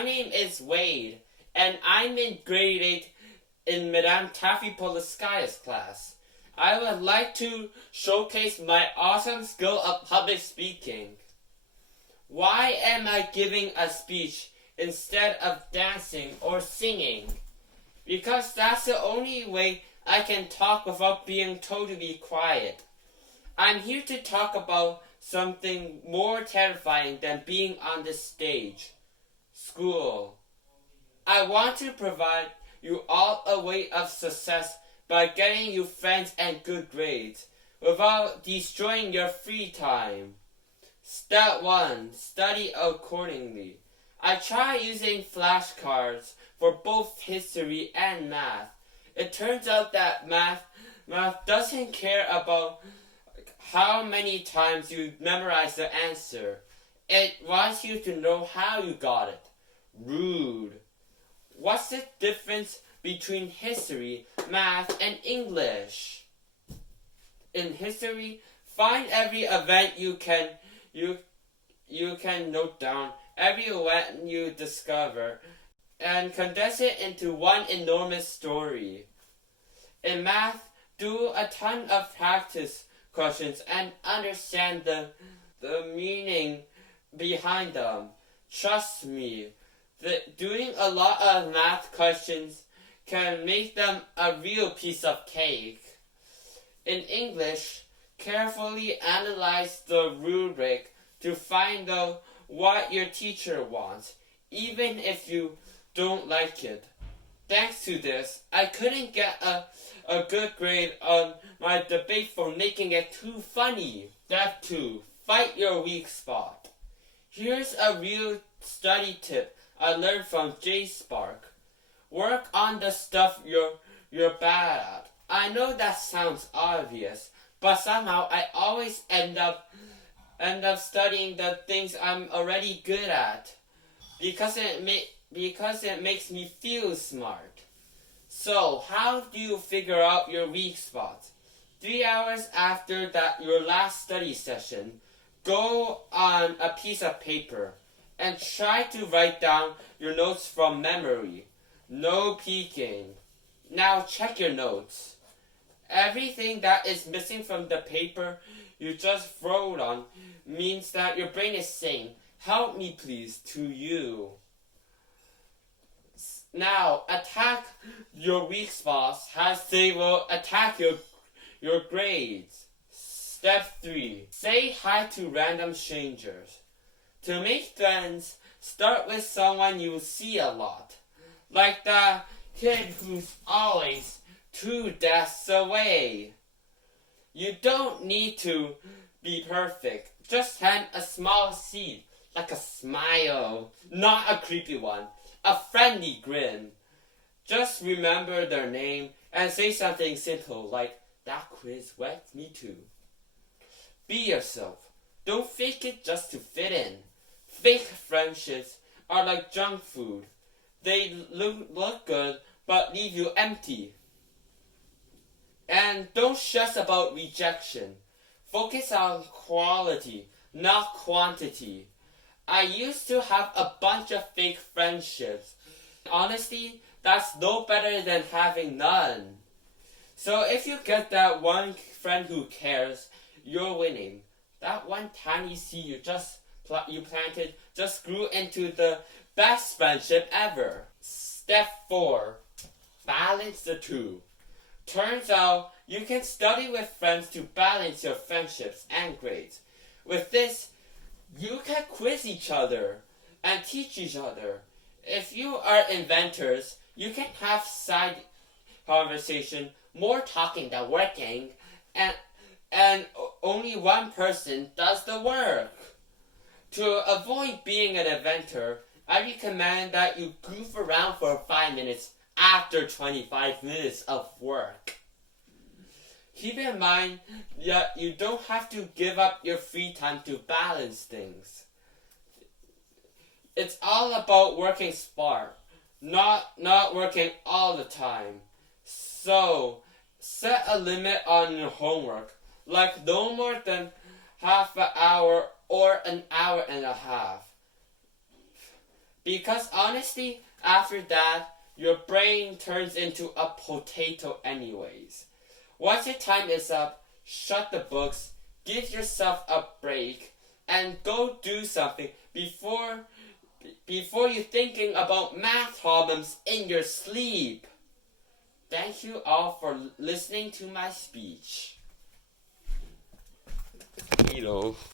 My name is Wade, and I'm in grade 8 in Madame Taffy Poliskaya's class. I would like to showcase my awesome skill of public speaking. Why am I giving a speech instead of dancing or singing? Because that's the only way I can talk without being told to be quiet. I'm here to talk about something more terrifying than being on the stage. School. I want to provide you all a way of success by getting you friends and good grades without destroying your free time. Step 1. Study accordingly. I tried using flashcards for both history and math. It turns out that math doesn't care about how many times you memorize the answer. It wants you to know how you got it. Rude. What's the difference between history, math, and English? In history, find every event you can note down, every event you discover, and condense it into one enormous story. In math, do a ton of practice questions and understand the meaning behind them. Trust me, doing a lot of math questions can make them a real piece of cake. In English, carefully analyze the rubric to find out what your teacher wants, even if you don't like it. Thanks to this, I couldn't get a good grade on my debate for making it too funny. Step 2. Fight your weak spot. Here's a real study tip I learned from J Spark. Work on the stuff you're bad at. I know that sounds obvious, but somehow I always end up studying the things I'm already good at because it makes me feel smart. So, how do you figure out your weak spots? 3 hours after your last study session, go on a piece of paper and try to write down your notes from memory. No peeking. Now check your notes. Everything that is missing from the paper you just wrote on means that your brain is saying, "Help me please," to you. Now, attack your weak spots as they will attack your grades. Step 3. Say hi to random strangers. To make friends, start with someone you see a lot. Like the kid who's always 2 desks away. You don't need to be perfect. Just hand a small seed, like a smile, not a creepy one. A friendly grin. Just remember their name and say something simple like, "That quiz went me too." Be yourself. Don't fake it just to fit in. Fake friendships are like junk food. They look good but leave you empty. And don't stress about rejection. Focus on quality, not quantity. I used to have a bunch of fake friendships. Honestly, that's no better than having none. So if you get that one friend who cares, you're winning. That one tiny seed you planted just grew into the best friendship ever. Step 4. Balance the two. Turns out you can study with friends to balance your friendships and grades. With this, you can quiz each other and teach each other. If you are inventors, you can have side conversation, more talking than working, and only one person does the work. To avoid being an inventor, I recommend that you goof around for 5 minutes after 25 minutes of work. Keep in mind that you don't have to give up your free time to balance things. It's all about working smart, not working all the time. So, set a limit on your homework, like no more than half an hour or an hour and a half. Because honestly, after that, your brain turns into a potato anyways. Once your time is up, shut the books, give yourself a break, and go do something before you're thinking about math problems in your sleep. Thank you all for listening to my speech. Hello.